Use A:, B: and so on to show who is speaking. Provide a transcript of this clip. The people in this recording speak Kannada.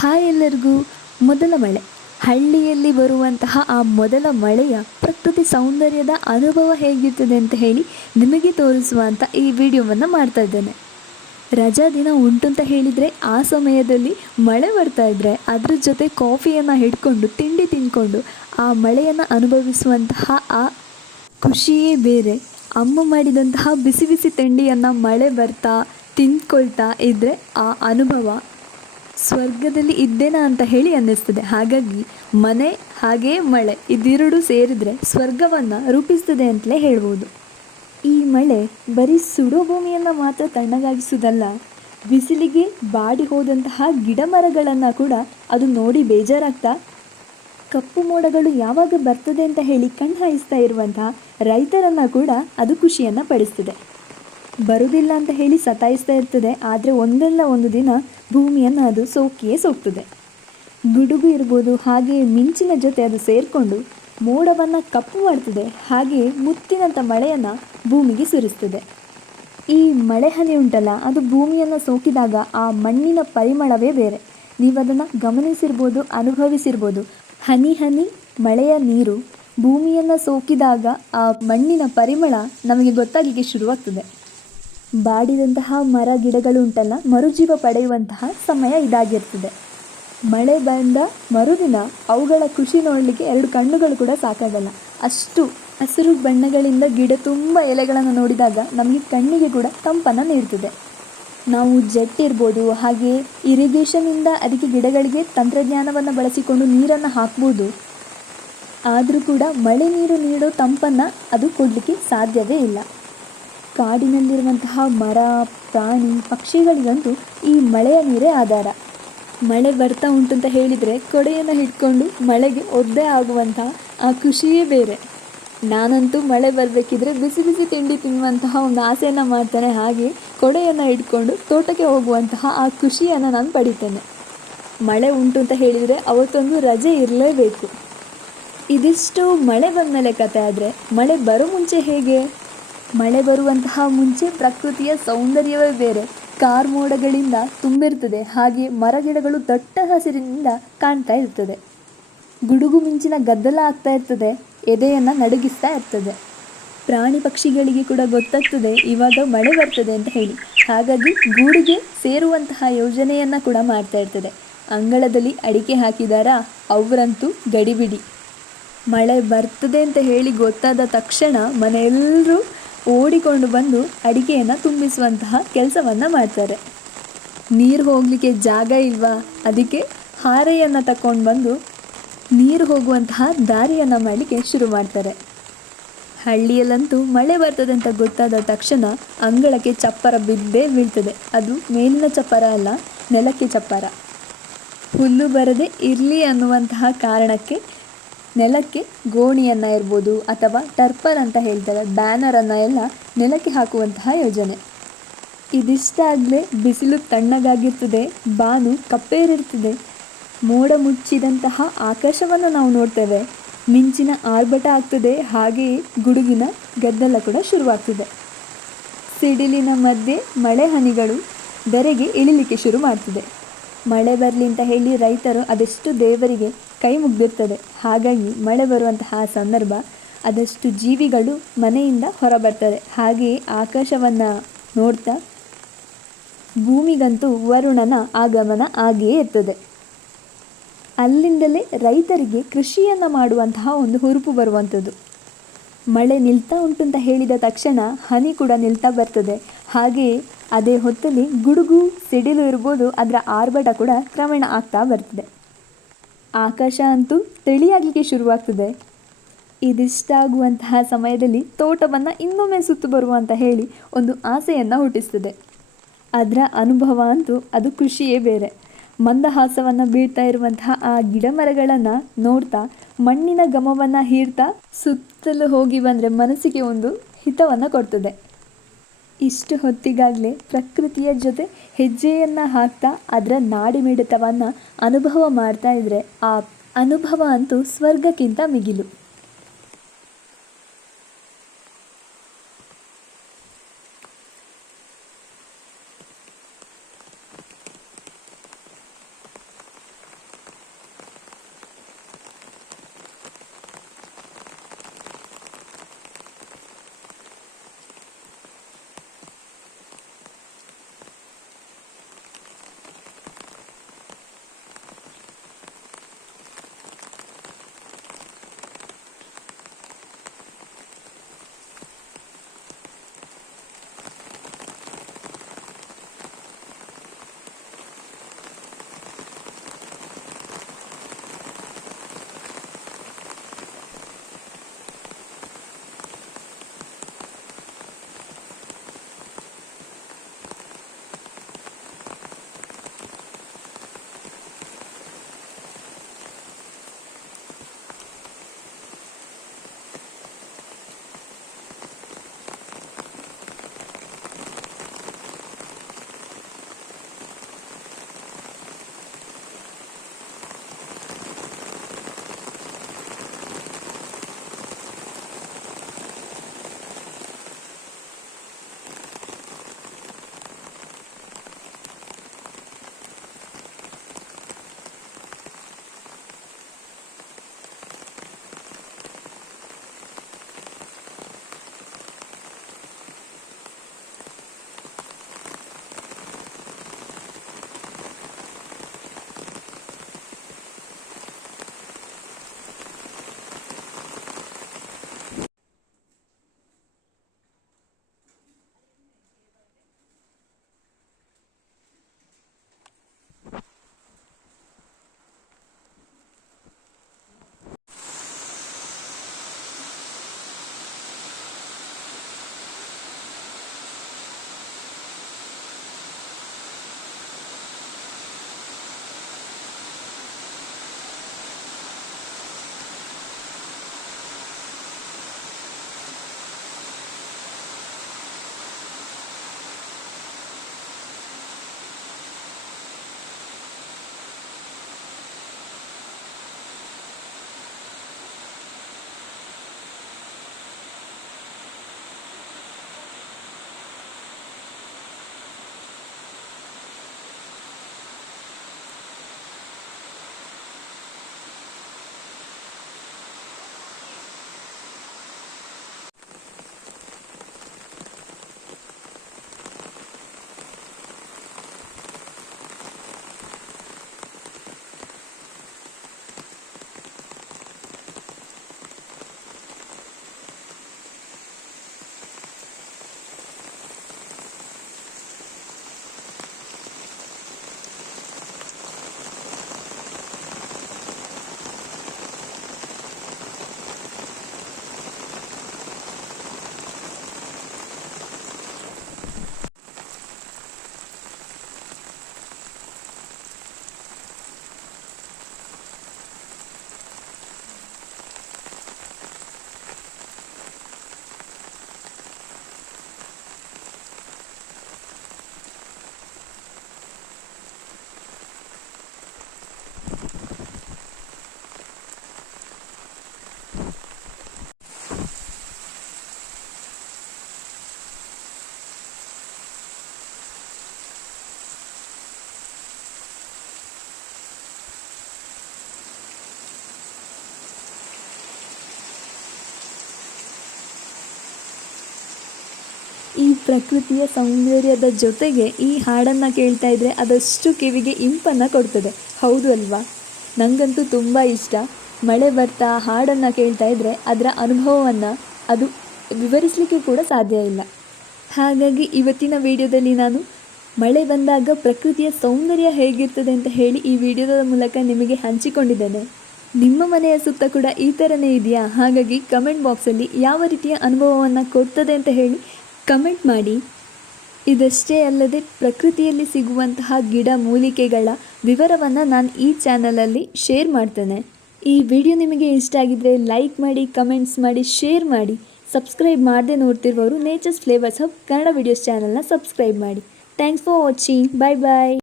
A: ಹಾಯ್ ಎಲ್ಲರಿಗೂ. ಮೊದಲ ಮಳೆ. ಹಳ್ಳಿಯಲ್ಲಿ ಬರುವಂತಹ ಆ ಮೊದಲ ಮಳೆಯ ಪ್ರಕೃತಿ ಸೌಂದರ್ಯದ ಅನುಭವ ಹೇಗಿರ್ತದೆ ಅಂತ ಹೇಳಿ ನಿಮಗೆ ತೋರಿಸುವಂಥ ಈ ವಿಡಿಯೋವನ್ನು ಮಾಡ್ತಾ ಇದ್ದೇನೆ. ರಜಾ ದಿನ ಉಂಟು ಅಂತ ಹೇಳಿದರೆ ಆ ಸಮಯದಲ್ಲಿ ಮಳೆ ಬರ್ತಾ ಇದ್ದರೆ ಅದ್ರ ಜೊತೆ ಕಾಫಿಯನ್ನು ಹಿಡ್ಕೊಂಡು, ತಿಂಡಿ ತಿಂದ್ಕೊಂಡು ಆ ಮಳೆಯನ್ನು ಅನುಭವಿಸುವಂತಹ ಆ ಖುಷಿಯೇ ಬೇರೆ. ಅಮ್ಮ ಮಾಡಿದಂತಹ ಬಿಸಿ ಬಿಸಿ ತಿಂಡಿಯನ್ನು ಮಳೆ ಬರ್ತಾ, ತಿಂದ್ಕೊಳ್ತಾ ಇದ್ದರೆ ಆ ಅನುಭವ ಸ್ವರ್ಗದಲ್ಲಿ ಇದ್ದೇನಾ ಅಂತ ಹೇಳಿ ಅನ್ನಿಸ್ತದೆ. ಹಾಗಾಗಿ ಮನೆ ಹಾಗೇ ಮಳೆ ಇದೆರಡು ಸೇರಿದರೆ ಸ್ವರ್ಗವನ್ನು ರೂಪಿಸ್ತದೆ ಅಂತಲೇ ಹೇಳ್ಬೋದು. ಈ ಮಳೆ ಬರೀ ಸುಡೋ ಭೂಮಿಯನ್ನು ಮಾತ್ರ ತಣ್ಣಗಾಗಿಸುವುದಲ್ಲ, ಬಿಸಿಲಿಗೆ ಬಾಡಿ ಹೋದಂತಹ ಗಿಡ ಮರಗಳನ್ನು ಕೂಡ ಅದು ನೋಡಿ ಬೇಜಾರಾಗ್ತಾ, ಕಪ್ಪು ಮೋಡಗಳು ಯಾವಾಗ ಬರ್ತದೆ ಅಂತ ಹೇಳಿ ಕಣ್ಣು ಹಾಯಿಸ್ತಾ ಇರುವಂತಹ ರೈತರನ್ನು ಕೂಡ ಅದು ಖುಷಿಯನ್ನು ಪಡಿಸ್ತದೆ. ಬರುವುದಿಲ್ಲ ಅಂತ ಹೇಳಿ ಸತಾಯಿಸ್ತಾ ಇರ್ತದೆ, ಆದರೆ ಒಂದಲ್ಲ ಒಂದು ದಿನ ಭೂಮಿಯನ್ನು ಅದು ಸೋಕಿಯೇ ಸೋಕ್ತದೆ. ಗುಡುಗು ಇರ್ಬೋದು ಹಾಗೆಯೇ ಮಿಂಚಿನ ಜೊತೆ ಅದು ಸೇರಿಕೊಂಡು ಮೋಡವನ್ನು ಕಪ್ಪು ಮಾಡ್ತದೆ ಹಾಗೆಯೇ ಮುತ್ತಿನಂಥ ಮಳೆಯನ್ನು ಭೂಮಿಗೆ ಸುರಿಸ್ತದೆ. ಈ ಮಳೆ ಹನಿ ಉಂಟಲ್ಲ, ಅದು ಭೂಮಿಯನ್ನು ಸೋಕಿದಾಗ ಆ ಮಣ್ಣಿನ ಪರಿಮಳವೇ ಬೇರೆ. ನೀವು ಅದನ್ನು ಗಮನಿಸಿರ್ಬೋದು, ಅನುಭವಿಸಿರ್ಬೋದು. ಹನಿ ಹನಿ, ಮಳೆಯ ನೀರು ಭೂಮಿಯನ್ನು ಸೋಕಿದಾಗ ಆ ಮಣ್ಣಿನ ಪರಿಮಳ ನಮಗೆ ಗೊತ್ತಾಗಲಿಕ್ಕೆ ಶುರುವಾಗ್ತದೆ. ಬಾಡಿದಂತಹ ಮರ ಗಿಡಗಳು ಉಂಟಲ್ಲ ಮರುಜೀವ ಪಡೆಯುವಂತಹ ಸಮಯ ಇದಾಗಿರ್ತದೆ. ಮಳೆ ಬಂದ ಮರುದಿನ ಅವುಗಳ ಖುಷಿ ನೋಡಲಿಕ್ಕೆ ಎರಡು ಕಣ್ಣುಗಳು ಕೂಡ ಸಾಕಾಗಲ್ಲ. ಅಷ್ಟು ಹಸಿರು ಬಣ್ಣಗಳಿಂದ ಗಿಡ ತುಂಬ ಎಲೆಗಳನ್ನು ನೋಡಿದಾಗ ನಮಗೆ ಕಣ್ಣಿಗೆ ಕೂಡ ತಂಪನ್ನು ನೀಡ್ತದೆ. ನಾವು ಜೆಟ್ ಇರ್ಬೋದು, ಹಾಗೆ ಇರಿಗೇಷನಿಂದ ಅದಕ್ಕೆ ಗಿಡಗಳಿಗೆ ತಂತ್ರಜ್ಞಾನವನ್ನು ಬಳಸಿಕೊಂಡು ನೀರನ್ನು ಹಾಕ್ಬೋದು. ಆದರೂ ಕೂಡ ಮಳೆ ನೀರು ನೀಡೋ ತಂಪನ್ನು ಅದು ಕೊಡಲಿಕ್ಕೆ ಸಾಧ್ಯವೇ ಇಲ್ಲ. ಕಾಡಿನಲ್ಲಿರುವಂತಹ ಮರ, ಪ್ರಾಣಿ, ಪಕ್ಷಿಗಳಿಗಂತೂ ಈ ಮಳೆಯ ನೀರೇ ಆಧಾರ. ಮಳೆ ಬರ್ತಾ ಉಂಟು ಅಂತ ಹೇಳಿದರೆ ಕೊಡೆಯನ್ನು ಹಿಡ್ಕೊಂಡು ಮಳೆಗೆ ಒದ್ದೆ ಆಗುವಂತಹ ಆ ಖುಷಿಯೇ ಬೇರೆ. ನಾನಂತೂ ಮಳೆ ಬರಬೇಕಿದ್ರೆ ಬಿಸಿ ಬಿಸಿ ತಿಂಡಿ ತಿನ್ನುವಂತಹ ಒಂದು ಆಸೆಯನ್ನು ಮಾಡ್ತೇನೆ. ಹಾಗೆ ಕೊಡೆಯನ್ನು ಹಿಡ್ಕೊಂಡು ತೋಟಕ್ಕೆ ಹೋಗುವಂತಹ ಆ ಖುಷಿಯನ್ನು ನಾನು ಪಡಿತೇನೆ. ಮಳೆ ಉಂಟು ಅಂತ ಹೇಳಿದರೆ ಅವತ್ತೊಂದು ರಜೆ ಇರಲೇಬೇಕು. ಇದಿಷ್ಟು ಮಳೆ ಬಂದಮೇಲೆ ಕತೆ ಆದರೆ ಮಳೆ ಬರೋ ಮುಂಚೆ ಹೇಗೆ? ಮಳೆ ಬರುವಂತಹ ಮುಂಚೆ ಪ್ರಕೃತಿಯ ಸೌಂದರ್ಯವೇ ಬೇರೆ. ಕಾರ್ ಮೋಡಗಳಿಂದ ತುಂಬಿರ್ತದೆ ಹಾಗೆ ಮರಗಿಡಗಳು ದಟ್ಟ ಹಸಿರಿನಿಂದ ಕಾಣ್ತಾ ಇರ್ತದೆ ಗುಡುಗು ಮಿಂಚಿನ ಗದ್ದಲ ಆಗ್ತಾ ಇರ್ತದೆ. ಎದೆಯನ್ನು ನಡುಗಿಸ್ತಾ ಇರ್ತದೆ. ಪ್ರಾಣಿ ಪಕ್ಷಿಗಳಿಗೆ ಕೂಡ ಗೊತ್ತಾಗ್ತದೆ, ಇವಾಗ ಮಳೆ ಬರ್ತದೆ ಅಂತ ಹೇಳಿ. ಹಾಗಾಗಿ ಗೂಡಿಗೆ ಸೇರುವಂತಹ ಯೋಜನೆಯನ್ನು ಕೂಡ ಮಾಡ್ತಾ ಇರ್ತದೆ. ಅಂಗಳದಲ್ಲಿ ಅಡಿಕೆ ಹಾಕಿದಾರಾ? ಅವರಂತೂ ಗಡಿಬಿಡಿ. ಮಳೆ ಬರ್ತದೆ ಅಂತ ಹೇಳಿ ಗೊತ್ತಾದ ತಕ್ಷಣ ಮನೆಯಲ್ಲರೂ ಓಡಿಕೊಂಡು ಬಂದು ಅಡಿಗೆಯನ್ನು ತುಂಬಿಸುವಂತಹ ಕೆಲಸವನ್ನು ಮಾಡ್ತಾರೆ. ನೀರು ಹೋಗಲಿಕ್ಕೆ ಜಾಗ ಇಲ್ವಾ? ಅದಕ್ಕೆ ಹಾರೆಯನ್ನು ತಕೊಂಡು ಬಂದು ನೀರು ಹೋಗುವಂತಹ ದಾರಿಯನ್ನು ಮಾಡಲಿಕ್ಕೆ ಶುರು ಮಾಡ್ತಾರೆ. ಹಳ್ಳಿಯಲ್ಲಂತೂ ಮಳೆ ಬರ್ತದೆ ಅಂತ ಗೊತ್ತಾದ ತಕ್ಷಣ ಅಂಗಳಕ್ಕೆ ಚಪ್ಪರ ಬಿದ್ದೇ ಬೀಳ್ತದೆ. ಅದು ಮೇಲಿನ ಚಪ್ಪರ ಅಲ್ಲ, ನೆಲಕ್ಕೆ ಚಪ್ಪರ. ಹುಲ್ಲು ಬರದೆ ಇರಲಿ ಅನ್ನುವಂತಹ ಕಾರಣಕ್ಕೆ ನೆಲಕ್ಕೆ ಗೋಣಿಯನ್ನು ಇರ್ಬೋದು ಅಥವಾ ಟರ್ಪರ್ ಅಂತ ಹೇಳ್ತಾರೆ ಬ್ಯಾನರನ್ನು ಎಲ್ಲ ನೆಲಕ್ಕೆ ಹಾಕುವಂತಹ ಯೋಜನೆ. ಇದಿಷ್ಟಾಗಲೇ ಬಿಸಿಲು ತಣ್ಣಗಾಗಿರ್ತದೆ, ಬಾನು ಕಪ್ಪೇರಿರ್ತದೆ. ಮೋಡ ಮುಚ್ಚಿದಂತಹ ಆಕಾಶವನ್ನು ನಾವು ನೋಡ್ತೇವೆ. ಮಿಂಚಿನ ಆರ್ಭಟ ಆಗ್ತದೆ, ಹಾಗೆಯೇ ಗುಡುಗಿನ ಗದ್ದಲ ಕೂಡ ಶುರುವಾಗ್ತದೆ. ಸಿಡಿಲಿನ ಮಧ್ಯೆ ಮಳೆ ಹನಿಗಳು ಬೆರೆಗೆ ಇಳಿಲಿಕ್ಕೆ ಶುರು ಮಾಡ್ತದೆ. ಮಳೆ ಬರಲಿ ಅಂತ ಹೇಳಿ ರೈತರು ಅದೆಷ್ಟು ದೇವರಿಗೆ ಕೈ ಮುಗ್ದಿರ್ತದೆ. ಹಾಗಾಗಿ ಮಳೆ ಬರುವಂತಹ ಸಂದರ್ಭ ಅದಷ್ಟು ಜೀವಿಗಳು ಮನೆಯಿಂದ ಹೊರಬರ್ತದೆ. ಹಾಗೆಯೇ ಆಕಾಶವನ್ನು ನೋಡ್ತಾ ಭೂಮಿಗಂತೂ ವರುಣನ ಆಗಮನ ಆಗಿಯೇ ಇರ್ತದೆ. ಅಲ್ಲಿಂದಲೇ ರೈತರಿಗೆ ಕೃಷಿಯನ್ನು ಮಾಡುವಂತಹ ಒಂದು ಹುರುಪು ಬರುವಂಥದ್ದು. ಮಳೆ ನಿಲ್ತಾ ಉಂಟು ಅಂತ ಹೇಳಿದ ತಕ್ಷಣ ಹನಿ ಕೂಡ ನಿಲ್ತಾ ಬರ್ತದೆ. ಹಾಗೆಯೇ ಅದೇ ಹೊತ್ತಲ್ಲಿ ಗುಡುಗು, ಸಿಡಿಲು ಇರ್ಬೋದು, ಅದರ ಆರ್ಭಟ ಕೂಡ ಕ್ರಮೇಣ ಆಗ್ತಾ ಬರ್ತದೆ. ಆಕಾಶ ಅಂತೂ ತಿಳಿಯಾಗಲಿಕ್ಕೆ ಶುರುವಾಗ್ತದೆ. ಇದಿಷ್ಟಾಗುವಂತಹ ಸಮಯದಲ್ಲಿ ತೋಟವನ್ನು ಇನ್ನೊಮ್ಮೆ ಸುತ್ತು ಬರುವ ಅಂತ ಹೇಳಿ ಒಂದು ಆಸೆಯನ್ನು ಹುಟ್ಟಿಸ್ತದೆ. ಅದರ ಅನುಭವ ಅಂತೂ ಅದು ಖುಷಿಯೇ ಬೇರೆ. ಮಂದಹಾಸವನ್ನು ಬೀಳ್ತಾ ಇರುವಂತಹ ಆ ಗಿಡ ಮರಗಳನ್ನು ನೋಡ್ತಾ, ಮಣ್ಣಿನ ಘಮವನ್ನು ಹೀರ್ತಾ ಸುತ್ತಲೂ ಹೋಗಿ ಬಂದರೆ ಮನಸ್ಸಿಗೆ ಒಂದು ಹಿತವನ್ನು ಕೊಡ್ತದೆ. ಇಷ್ಟು ಹೊತ್ತಿಗಾಗಲೇ ಪ್ರಕೃತಿಯ ಜೊತೆ ಹೆಜ್ಜೆಯನ್ನು ಹಾಕ್ತಾ ಅದರ ನಾಡಿಮಿಡಿತವನ್ನು ಅನುಭವ ಮಾಡ್ತಾ ಇದ್ದರೆ ಆ ಅನುಭವ ಅಂತೂ ಸ್ವರ್ಗಕ್ಕಿಂತ ಮಿಗಿಲು. ಪ್ರಕೃತಿಯ ಸೌಂದರ್ಯದ ಜೊತೆಗೆ ಈ ಹಾಡನ್ನು ಕೇಳ್ತಾ ಇದ್ದರೆ ಅದಷ್ಟು ಕಿವಿಗೆ ಇಂಪನ್ನು ಕೊಡ್ತದೆ. ಹೌದು ಅಲ್ವಾ? ನನಗಂತೂ ತುಂಬ ಇಷ್ಟ. ಮಳೆ ಬರ್ತಾ ಹಾಡನ್ನು ಕೇಳ್ತಾ ಇದ್ದರೆ ಅದರ ಅನುಭವವನ್ನು ಅದು ವಿವರಿಸಲಿಕ್ಕೆ ಕೂಡ ಸಾಧ್ಯ ಇಲ್ಲ. ಹಾಗಾಗಿ ಇವತ್ತಿನ ವಿಡಿಯೋದಲ್ಲಿ ನಾನು ಮಳೆ ಬಂದಾಗ ಪ್ರಕೃತಿಯ ಸೌಂದರ್ಯ ಹೇಗಿರ್ತದೆ ಅಂತ ಹೇಳಿ ಈ ವಿಡಿಯೋದ ಮೂಲಕ ನಿಮಗೆ ಹಂಚಿಕೊಂಡಿದ್ದೇನೆ. ನಿಮ್ಮ ಮನೆಯ ಸುತ್ತ ಕೂಡ ಈ ಥರನೇ ಇದೆಯಾ? ಹಾಗಾಗಿ ಕಮೆಂಟ್ ಬಾಕ್ಸಲ್ಲಿ ಯಾವ ರೀತಿಯ ಅನುಭವವನ್ನು ಕೊಡ್ತದೆ ಅಂತ ಹೇಳಿ ಕಮೆಂಟ್ ಮಾಡಿ. ಇದಷ್ಟೇ ಅಲ್ಲದೆ ಪ್ರಕೃತಿಯಲ್ಲಿ ಸಿಗುವಂತಹ ಗಿಡ ಮೂಲಿಕೆಗಳ ವಿವರವನ್ನು ನಾನು ಈ ಚಾನಲಲ್ಲಿ ಶೇರ್ ಮಾಡ್ತೇನೆ. ಈ ವಿಡಿಯೋ ನಿಮಗೆ ಇಷ್ಟ ಆಗಿದ್ದರೆ ಲೈಕ್ ಮಾಡಿ, ಕಮೆಂಟ್ಸ್ ಮಾಡಿ, ಶೇರ್ ಮಾಡಿ. ಸಬ್ಸ್ಕ್ರೈಬ್ ಮಾಡದೆ ನೋಡ್ತಿರುವವರು nature's flavours hub Kannada videos ಚಾನಲ್ನ ಸಬ್ಸ್ಕ್ರೈಬ್ ಮಾಡಿ. Thanks for watching. Bye bye.